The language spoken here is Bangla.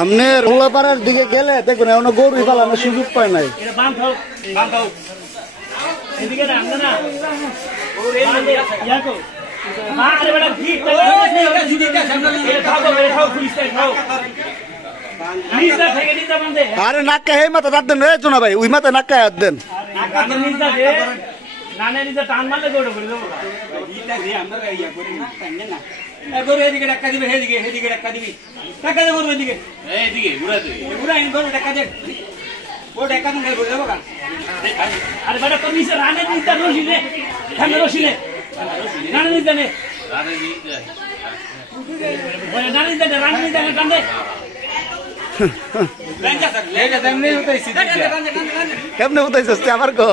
আপনি রোলাপাড়ার দিকে গেলে দেখবেন এখনো গরু পালানোর সুযোগ পায় নাই। আরে নাক্কা হে মাথা হাত দেন রে চোনা ভাই, ওই মাথা নাক্কা হাত দেন। টান মারলে গরু করে দেবো গরু এদিকে টাকা দিবে, হেদিকে টাকা দিবি, টাকা দেবো এদিকে ঘুরা গরু টাকা দে, ও টাকা তুমি ঘুরে দেবো। আরে বেটা তোর নিচে রানে দিতে রসিলে ঠান্ডা রসিলে রানে দিতে নে রানে দিতে টান্ডে কেমনে উঠাইছিস আবার কো